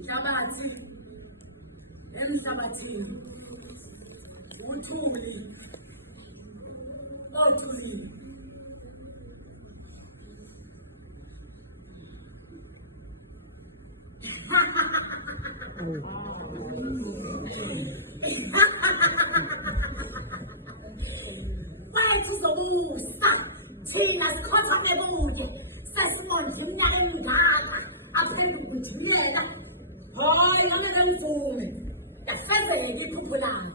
Nhlabathi emhlabathini uthuli othulile bathi zomusa thina sikhotha bebuke Sasimondla iminyaka emingaka aphelele ukujiyela. Hayi ngeke ngivume. Yafezeka iphupho lami.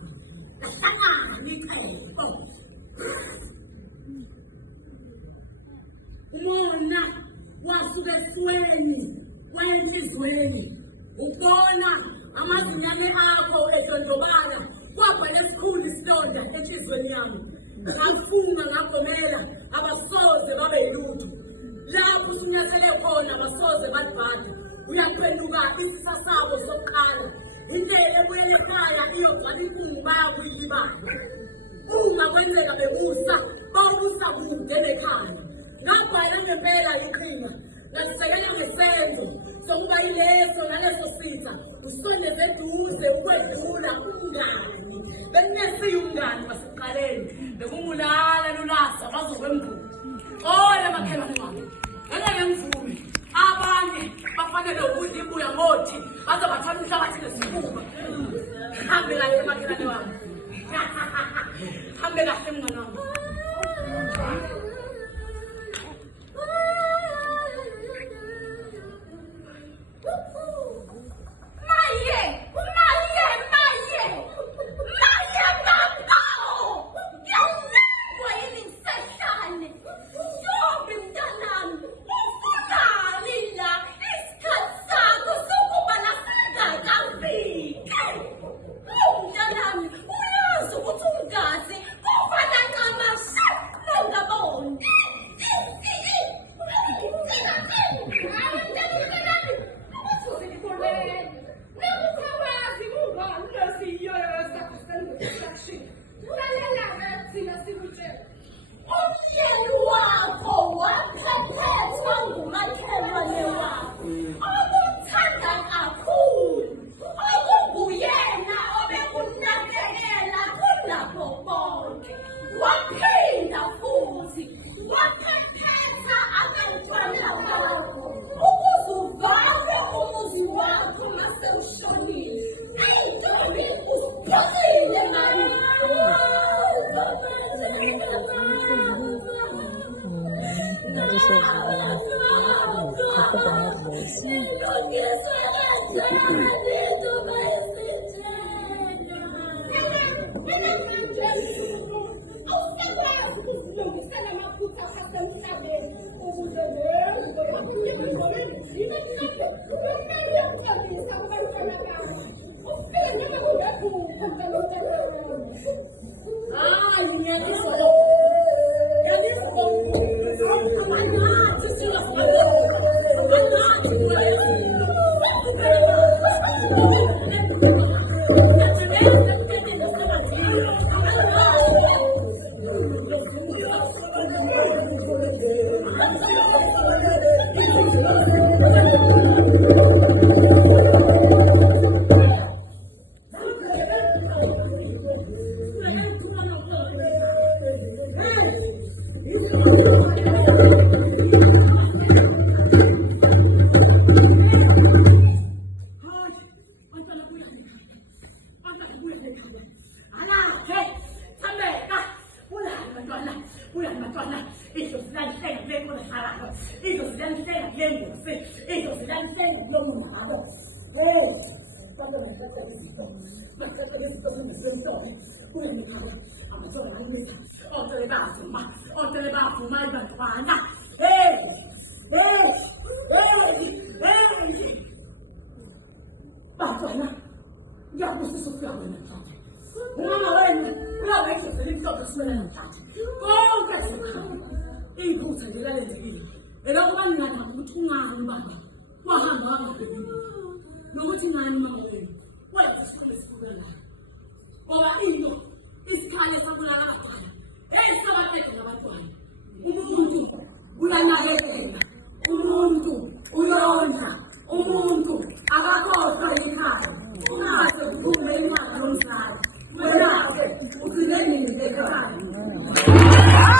Lahlangana iqhebo. Umona wasuka esweni wayenhlizweni. Ubona amazinyane akho edondobala kwabhala esikhulu isilonda enhlizweni yami. Ngafunga ngagomela abasoze babe yilutho. Lapho usunyathele khona abasoze balibhada. Uyaphenduka isisa sabo sokuqala. Indlela ebuyele ekhaya iyogcwala inkungu bayakuyibala. Uma kwenzeka bebusa bawubusa kude nekhaya. Ngabhala ngempela iqhinga. Ngasisekela ngesenzo sokuba yileso naleso sitha usondeze eduze ukwedlula umngane. Benginesiye umngane wasekuqaleni bekungulala lulasa bazokwembuzi. Ola makhelwane wami ngeke ngivume abanye bafanele ukudla ibuya ngothi baze bathanda umhlabathi nesifuba. Hambe kahle makhelwane wami. Hambe kahle mngane wami. Isikhathi sakulala abantwana. Hey, sabaqedela abantwana. Umuntu ulanakekela.